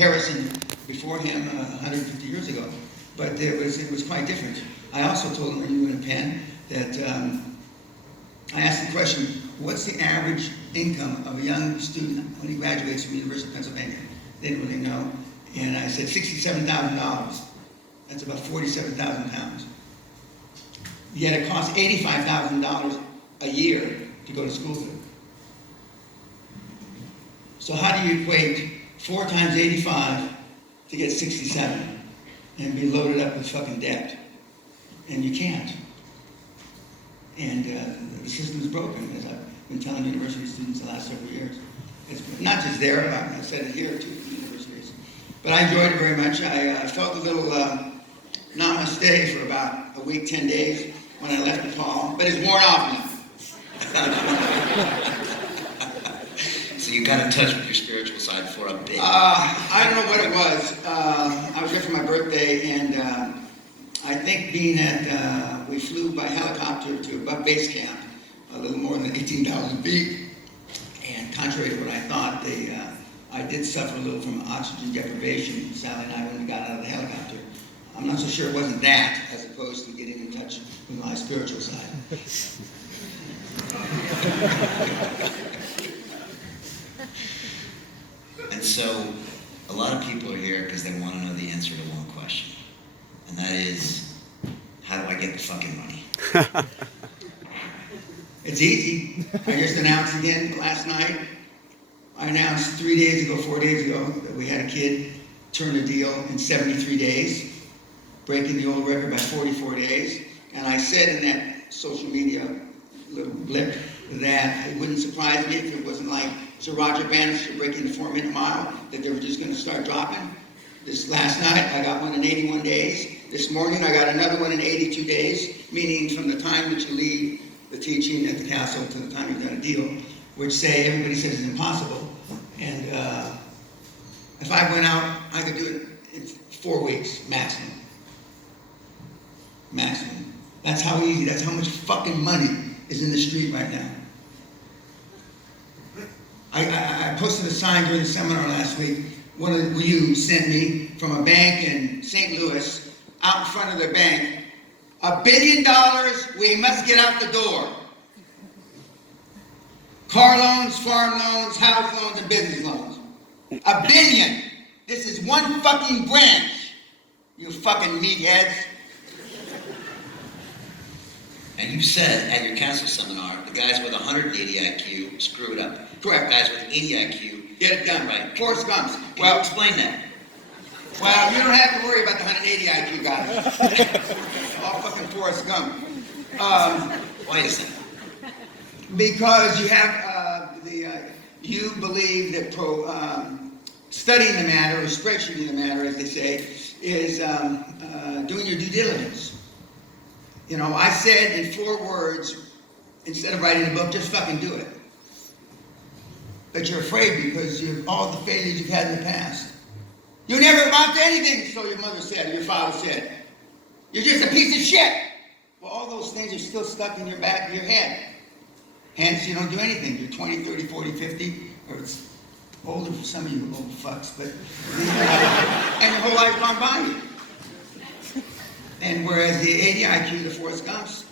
Harrison before him 150 years ago. But it was quite different. I also told him when you were in a pen that I asked the question, what's the average income of a young student when he graduates from the University of Pennsylvania? They didn't really know. And I said $67,000. That's about 47,000 pounds. Yet it costs $85,000 a year to go to school with. So how do you equate 4 times 85 to get 67 and be loaded up with fucking debt? And you can't. And the system is broken, as I've been telling university students the last several years. It's not just there, I've said it here too, at the universities. But I enjoyed it very much. I felt a little namaste for about a week, 10 days when I left Nepal, but it's worn off now. So you got in touch with your spiritual side for a bit. I don't know what it was. I was there for my birthday, and I think being at, we flew by helicopter to above base camp, a little more than 18,000 feet, and contrary to what I thought, I did suffer a little from oxygen deprivation, Sally and I, when we got out of the helicopter. I'm not so sure it wasn't that, as opposed to getting in touch with my spiritual side. And so, a lot of people are here because they want to know the answer to one question. And that is, how do I get the fucking money? It's easy. I just announced again last night. I announced 4 days ago, that we had a kid turn a deal in 73 days, breaking the old record by 44 days. And I said in that social media little blip that it wouldn't surprise me if it wasn't like Sir Roger Bannister breaking the 4-minute mile, that they were just going to start dropping. This last night, I got one in 81 days. This morning, I got another one in 82 days, meaning from the time that you leave the teaching at the castle to the time you've done a deal, which everybody says is impossible. And if I went out, I could do it in 4 weeks, maximum. Maximum. That's how easy, that's how much fucking money is in the street right now. I posted a sign during the seminar last week. One of you sent me from a bank in St. Louis, out in front of their bank, $1 billion, we must get out the door. Car loans, farm loans, house loans, and business loans. $1 billion. This is one fucking branch, you fucking meatheads. And you said at your council seminar, the guys with 180 IQ screw it up. Correct. Guys with 80 IQ Get it done, right. Forrest Gumps. Well, explain that. Well, you don't have to worry about the 180 IQ guys. All fucking Forrest Gump. Why is that? Because you have you believe that studying the matter, or spreadsheeting the matter, as they say, is doing your due diligence. You know, I said in 4 words, instead of writing a book, just fucking do it. But you're afraid because of all the failures you've had in the past. You never amount to anything, so your mother said, or your father said. You're just a piece of shit. Well, all those things are still stuck in your back of your head. Hence, you don't do anything. You're 20, 30, 40, 50, or it's older for some of you old fucks, but and your whole life gone by you. And whereas the 80 IQ, the Forrest Gumps,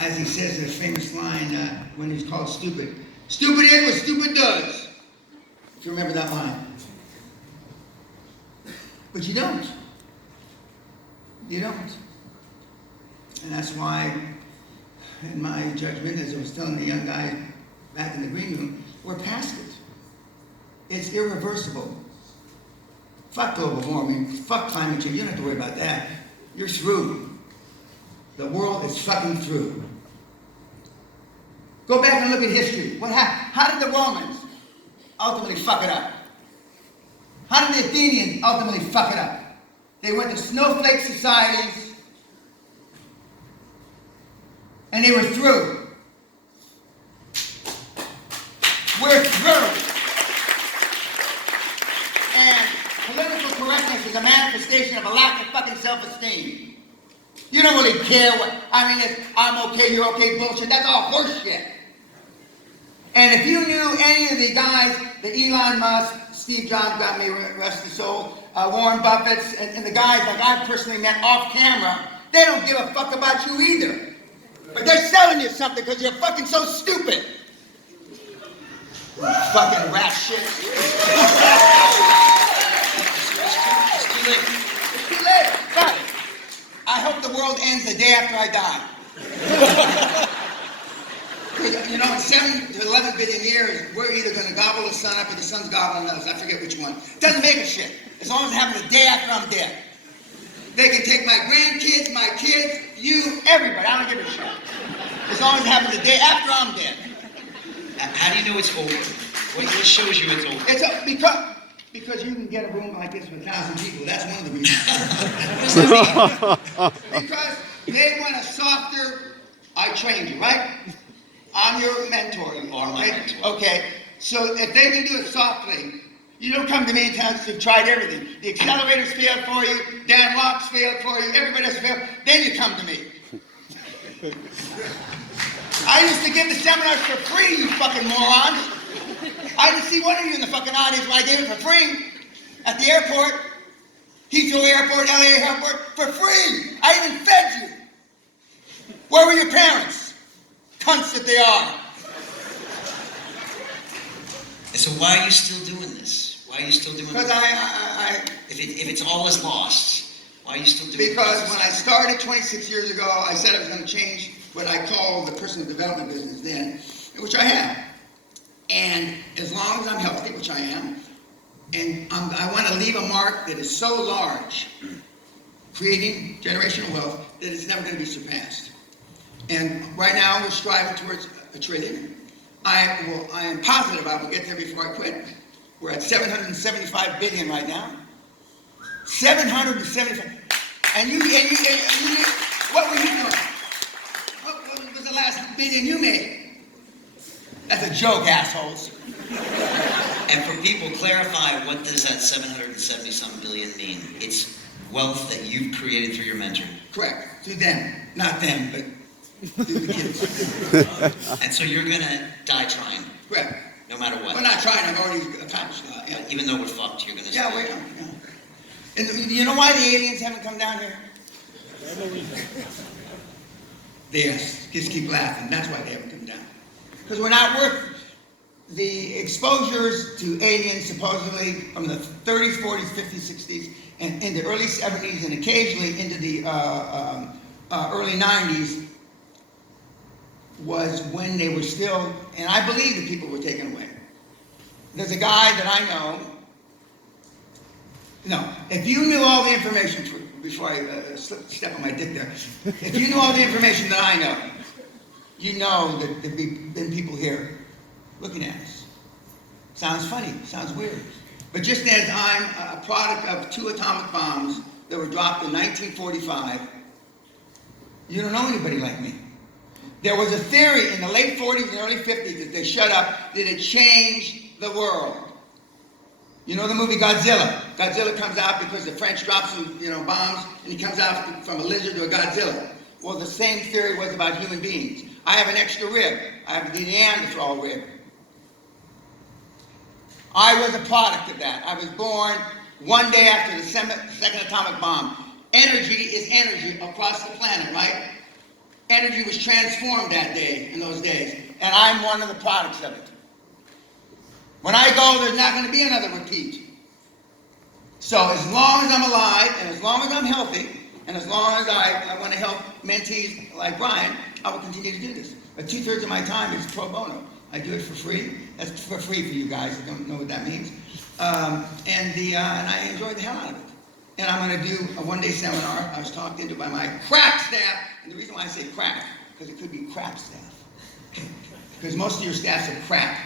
as he says in a famous line when he's called stupid, stupid is what stupid does. If you remember that line. But you don't. You don't. And that's why, in my judgment, as I was telling the young guy back in the green room, we're past it. It's irreversible. Fuck global warming, fuck climate change, you don't have to worry about that. You're through. The world is fucking through. Go back and look at history. What happened? How did the Romans ultimately fuck it up? How did the Athenians ultimately fuck it up? They went to snowflake societies, and they were through. We're through. And political correctness is a manifestation of a lack of fucking self-esteem. You don't really care what, it's I'm okay, you're okay bullshit. That's all horseshit. And if you knew any of the guys, the Elon Musk, Steve Jobs got me, rest his soul, Warren Buffett's, and the guys like I've personally met off camera, they don't give a fuck about you either. But they're selling you something because you're fucking so stupid. Fucking rat shit. It's too late. It's too late. Got it. I hope the world ends the day after I die. You know, in 7 to 11 billion years, we're either going to gobble the sun up or the sun's gobbling us. I forget which one. Doesn't make a shit. As long as it happens the day after I'm dead. They can take my grandkids, my kids, you, everybody. I don't give a shit. As long as it happens the day after I'm dead. How do you know it's over? What shows you it's over? It's because you can get a room like this with 1,000 people. That's one of the reasons. Because they want a softer. I trained you, right? I'm your mentor. You are my mentor. Okay. So if they can do it softly, you don't come to me and tell us you've tried everything. The accelerators failed for you. Dan Locke's failed for you. Everybody else failed. Then you come to me. I used to give the seminars for free, you fucking morons. I didn't see one of you in the fucking audience when I gave it for free. At the airport, Heathrow Airport, LA Airport, for free. I even fed you. Where were your parents? Cunts that they are. And so why are you still doing this? Why are you still doing this? Because If it's all is lost, why are you still doing because this? when I started 26 years ago, I said I was going to change what I call the personal development business then, which I have. And as long as I'm healthy, which I am, and I want to leave a mark that is so large, creating generational wealth, that it's never going to be surpassed. And right now we're striving towards $1 trillion. I am positive I will get there before I quit. We're at 775 billion right now. 775. And you what were you doing? What was the last billion you made? That's a joke, assholes. And for people, clarify, what does that 770-some billion mean? It's wealth that you've created through your mentor. Correct. To them. Not them, but to the kids. And so you're going to die trying. Correct. No matter what. We're not trying. I've already accomplished a lot. Yeah. Even though we're fucked, you're going to Yeah, wait. Yeah. And you know why the aliens haven't come down here? Yes, just keep laughing. That's why they haven't come down. Because we're not worth the exposures to aliens supposedly from the 30s, 40s, 50s, 60s, and in the early 70s, and occasionally into the early 90s, was when they were still, and I believe the people were taken away. There's a guy that I know. No, if you knew all the information, before I step on my dick there, if you knew all the information that I know, you know that there'd been people here looking at us. Sounds funny, sounds weird. But just as I'm a product of 2 atomic bombs that were dropped in 1945, you don't know anybody like me. There was a theory in the late 40s and early 50s that they shut up that it changed the world. You know the movie Godzilla? Godzilla comes out because the French dropped some, bombs, and he comes out from a lizard to a Godzilla. Well, the same theory was about human beings. I have an extra rib. I have the Neanderthal rib. I was a product of that. I was born one day after the second atomic bomb. Energy is energy across the planet, right? Energy was transformed that day, in those days, and I'm one of the products of it. When I go, there's not going to be another repeat. So as long as I'm alive, and as long as I'm healthy, and as long as I want to help mentees like Brian, I will continue to do this. But 2/3 of my time is pro bono. I do it for free. That's for free for you guys that don't know what that means. And I enjoy the hell out of it. And I'm going to do a one-day seminar. I was talked into by my crack staff. And the reason why I say crack, because it could be crap staff. Because most of your staffs are crap.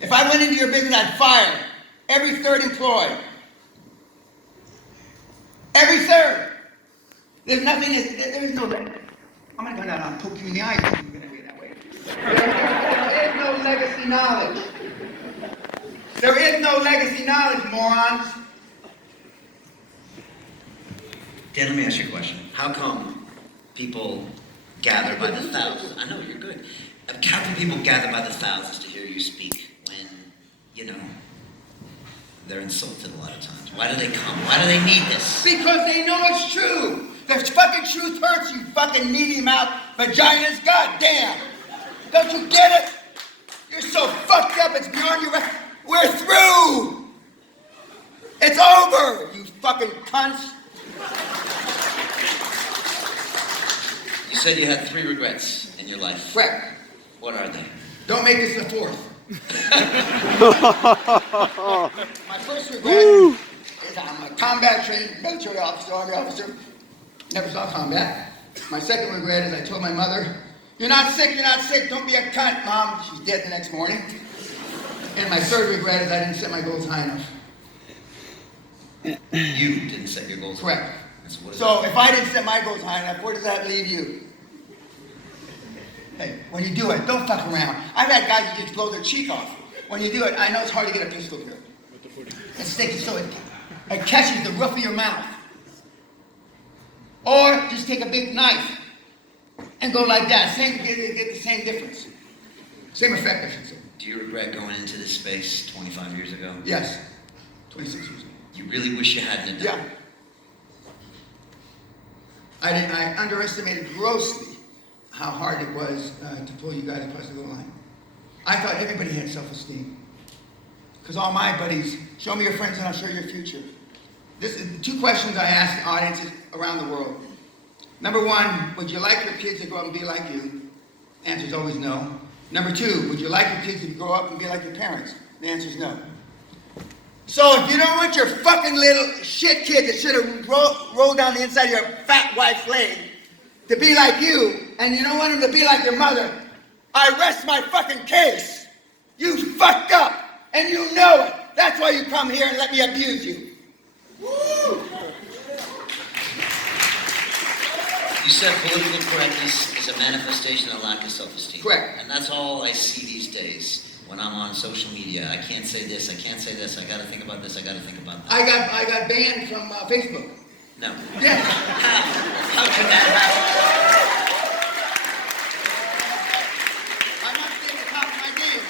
If I went into your business, I'd fire every 3rd employee. Every 3rd. There's nothing, there's no, I'm going to go down and poke you in the eye if you're going to be that way. There is no legacy knowledge. There is no legacy knowledge, morons. Dan, let me ask you a question. How come people gather by the thousands? I know, you're good. How can people gather by the thousands to hear you speak when, They're insulted a lot of times. Why do they come? Why do they need this? Because they know it's true. The fucking truth hurts, you fucking meaty mouth vaginas. Goddamn. Don't you get it? You're so fucked up, it's beyond your... We're through. It's over, you fucking cunts. You said you had 3 regrets in your life. Correct. What are they? Don't make this the 4th. My first regret is I'm a combat trained military officer, army officer. Never saw combat. My second regret is I told my mother, you're not sick, don't be a cunt, Mom. She's dead the next morning. And my third regret is I didn't set my goals high enough. You didn't set your goals. Correct. So if I didn't set my goals high enough, where does that leave you? Hey, when you do it, don't fuck around. I've had guys who just blow their cheek off. When you do it, I know it's hard to get a pistol grip. It sticks so it catches the roof of your mouth. Or just take a big knife and go like that. Get the same difference. Same effect, I should say. Do you regret going into this space 25 years ago? Yes. 26 years ago. You really wish you hadn't done it? Yeah. I underestimated grossly how hard it was to pull you guys across the goal line. I thought everybody had self-esteem. Because all my buddies, show me your friends and I'll show you your future. This is 2 questions I ask audiences around the world. Number 1, would you like your kids to grow up and be like you? The answer is always no. Number 2, would you like your kids to grow up and be like your parents? The answer is no. So if you don't want your fucking little shit kid that should have rolled down the inside of your fat wife's leg to be like you, and you don't want him to be like your mother, I rest my fucking case. You fucked up, and you know it. That's why you come here and let me abuse you. Woo! You said political correctness is a manifestation of lack of self-esteem. Correct. And that's all I see these days when I'm on social media. I can't say this, I can't say this, I gotta think about this, I gotta think about that. I got banned from Facebook. No. Yeah. How can that happen? I'm not staying at the top of my game.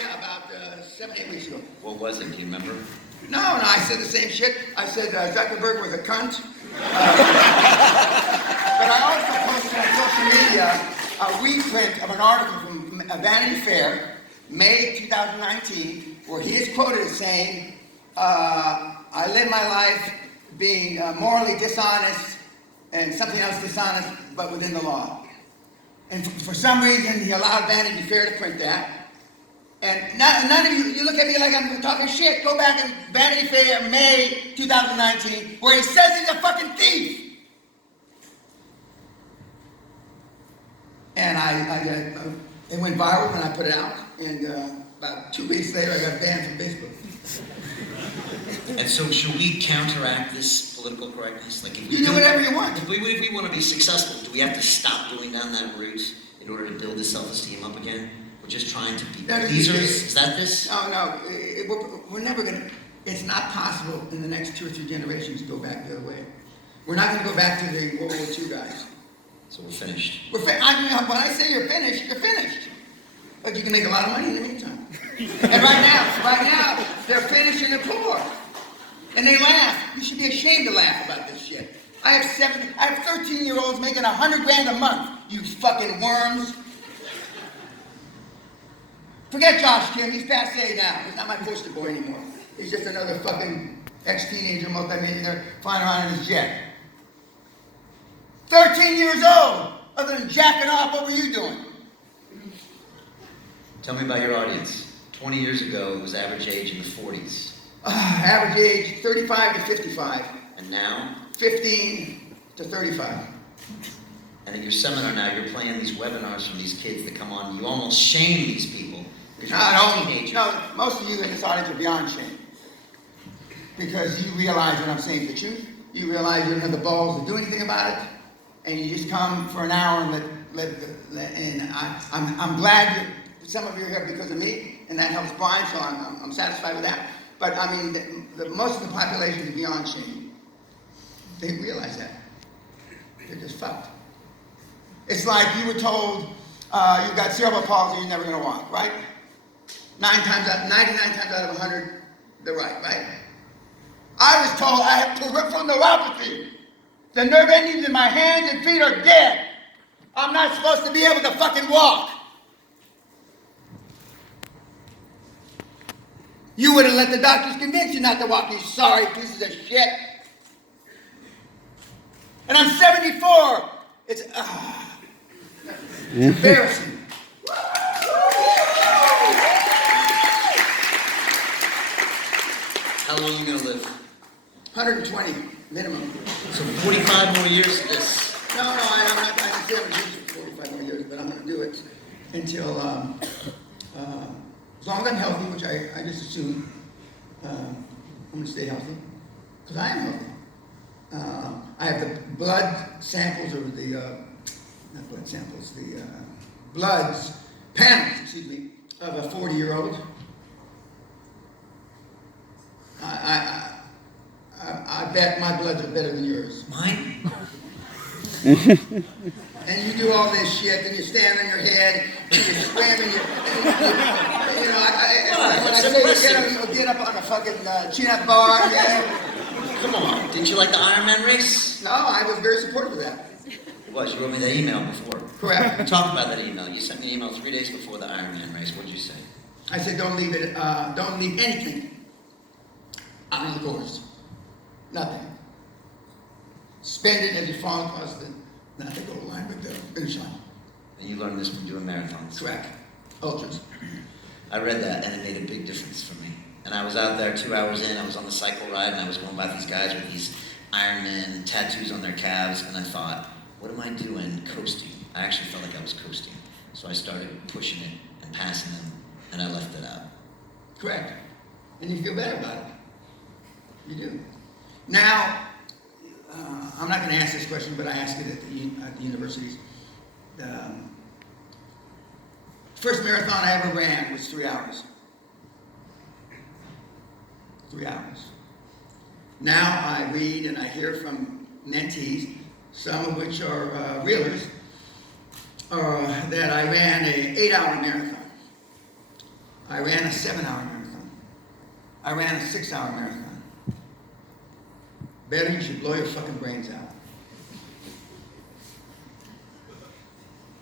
Yeah, about 7-8 weeks ago. What was it, do you remember? No, I said the same shit. I said Zuckerberg was a cunt. But I also posted on social media a reprint of an article from Vanity Fair, May 2019, where he is quoted as saying, I live my life being morally dishonest and something else dishonest, but within the law. And for some reason, he allowed Vanity Fair to print that. And none of you look at me like I'm talking shit. Go back in Vanity Fair, May 2019, where he says he's a fucking thief. And it went viral when I put it out. And about 2 weeks later, I got banned from Facebook. And so should we counteract this political correctness? Like if we You do whatever you want. If we want to be successful, do we have to stop going down that route in order to build the self-esteem up again? We're just trying to be pleasers? Is that this? No, we're never going to, it's not possible in the next 2 or 3 generations to go back the other way. We're not going to go back to the World War II guys. So we're finished. When I say you're finished, you're finished. But you can make a lot of money in the meantime. And right now, they're finished and they're poor. And they laugh. You should be ashamed to laugh about this shit. I have 13-year-olds making $100,000 a month, you fucking worms. Forget Josh Kim, he's passé now. He's not my poster boy anymore. He's just another fucking ex-teenager multimillionaire flying around in his jet. 13 years old! Other than jacking off, what were you doing? Tell me about your audience. 20 years ago, it was average age in the 40s. Average age, 35 to 55. And now? 15 to 35. And at your seminar now, you're playing these webinars from these kids that come on. You almost shame these people. No, most of you in this audience are beyond shame. Because you realize what I'm saying is the truth. You realize you don't have the balls to do anything about it. And you just come for an hour and I'm glad some of you are here because of me, and that helps Brian, so I'm satisfied with that. But I mean, most of the population is beyond shame. They realize that. They're just fucked. It's like you were told you've got cerebral palsy, you're never going to walk, right? 99 times out of 100, The right? I was told I have peripheral neuropathy. The nerve endings in my hands and feet are dead. I'm not supposed to be able to fucking walk. You would have let the doctors convince you not to walk, you sorry pieces of shit. And I'm 74. It's embarrassing. How long are you gonna live? 120 minimum. So 45 more years of this. No, I'm not. I can say I'm going to do it for 45 more years, but I'm going to do it until as long as I'm healthy, which I just assume I'm going to stay healthy because I am healthy. I have the blood samples or the not blood samples, the bloods panels, excuse me, of a 40-year-old. I bet my bloods are better than yours. Mine? And you do all this shit, and you stand on your head, and you're screaming, when I say you get up on a fucking chin-up bar, yeah. Come on, didn't you like the Ironman race? No, I was very supportive of that. It was, you wrote me that email before. Correct. We talked about that email. You sent me an email 3 days before the Ironman race. What did you say? I said, don't leave anything on the course. Nothing. Spend it as you fall across not the goal line, but the finish line. And you learned this from doing marathons. Correct. Ultras. I read that, and it made a big difference for me. And I was out there 2 hours in. I was on the cycle ride, and I was going by these guys with these Ironman tattoos on their calves, and I thought, what am I doing coasting? I actually felt like I was coasting. So I started pushing it and passing them, and I left it out. Correct. And you feel better about it. You do. Now, I'm not going to ask this question, but I ask it at the universities. First marathon I ever ran was 3 hours. 3 hours. Now I read and I hear from mentees, some of which are reelers, that I ran an 8-hour marathon. I ran a 7-hour marathon. I ran a 6-hour marathon. Better you should blow your fucking brains out.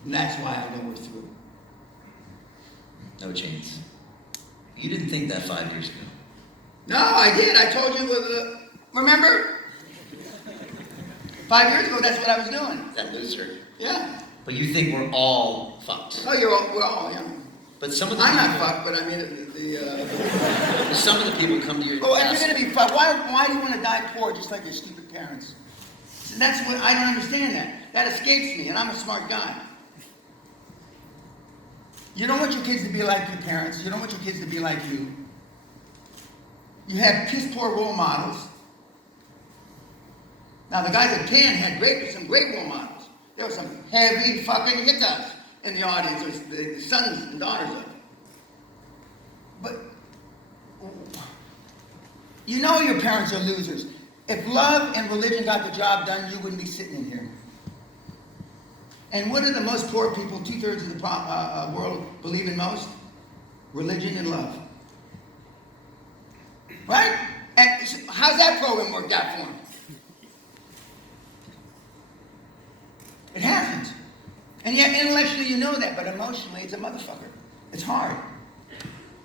And that's why I know we're through. No chance. You didn't think that 5 years ago. No, I did. I told you, remember? 5 years ago, that's what I was doing. That loser. Yeah. But you think we're all fucked. Oh, we're all, yeah. But some of the I'm people, not fucked, but I mean, some of the people come to your oh, if house. you're going to be fucked, why do you want to die poor just like your stupid parents? And that's what, I don't understand that. That escapes me, and I'm a smart guy. You don't want your kids to be like your parents. You don't want your kids to be like you. You have piss poor role models. Now, the guys at Penn had some great role models. There were some heavy fucking hitters in the audience, the sons and daughters of it. But you know your parents are losers. If love and religion got the job done, you wouldn't be sitting in here. And what do the most poor people, 2/3 of the world, believe in most? Religion and love. Right? And how's that program worked out for them? It hasn't. And yet intellectually you know that, but emotionally it's a motherfucker. It's hard.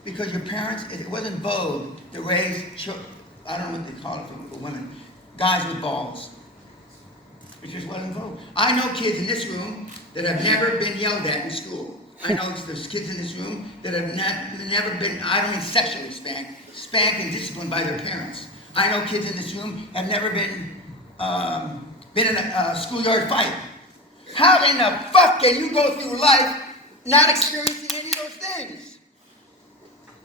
Because your parents, it wasn't vogue to raise children, I don't know what they call it for women, guys with balls. It just wasn't vogue. I know kids in this room that have never been yelled at in school. I know there's kids in this room that have never been, I don't mean sexually spanked and disciplined by their parents. I know kids in this room have never been in a schoolyard fight. How in the fuck can you go through life not experiencing any of those things?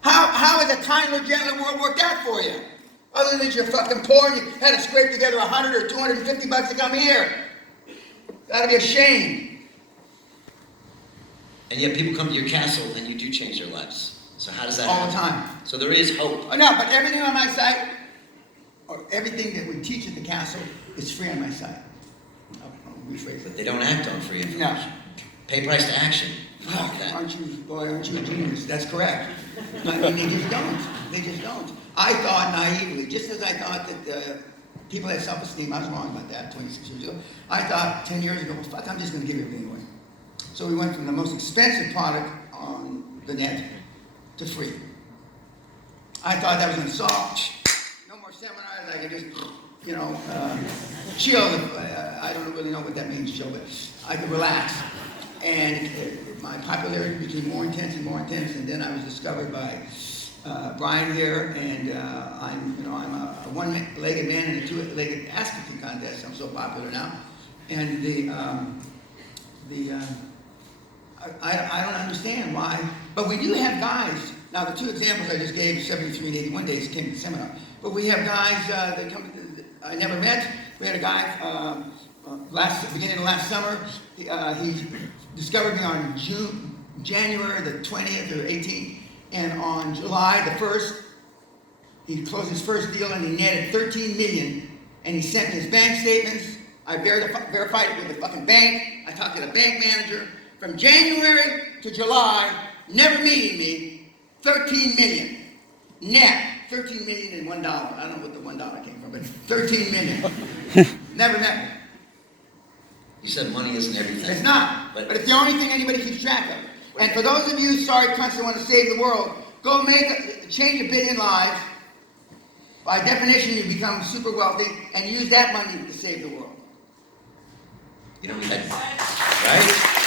How has a kinder, gentler world worked out for you? Other than you're fucking poor and you had to scrape together $100 or $250 to come here. That'd be a shame. And yet people come to your castle and you do change their lives. So how does that happen? All the time. So there is hope. Oh, no, but everything on my site, or everything that we teach at the castle, is free on my site. I'll rephrase But it. they don't act on free information. No. Pay price to action. Aren't you a genius? That's correct. But, I mean, they just don't. They just don't. I thought naively, just as I thought that people had self-esteem, I was wrong about that 26 years ago. I thought 10 years ago, well, fuck, I'm just going to give everything away. So we went from the most expensive product on the net to free. I thought that was going to solve, no more seminars, I could just, chill. I don't really know what that means, chill, but I could relax. And my popularity became more intense, and then I was discovered by Brian here, and I'm a one-legged man in a two-legged ass kicking contest. I'm so popular now, and I don't understand why, but we do have guys. Now the two examples I just gave, 73 and 81 days, came to the seminar. But we have guys that come. I never met. We had a guy beginning of last summer. He discovered me on January the 20th or 18th. And on July the 1st, he closed his first deal and he netted $13 million. And he sent me his bank statements. I verified it with the fucking bank. I talked to the bank manager. From January to July, never meeting me, $13 million. Net, $13 million and $1. I don't know what the $1 came from, but $13 million. Never met me. You said money isn't everything. It's not, but it's the only thing anybody keeps track of. And for those of you sorry cunts that want to save the world, go change 1 billion lives. By definition, you become super wealthy and use that money to save the world. You know, right?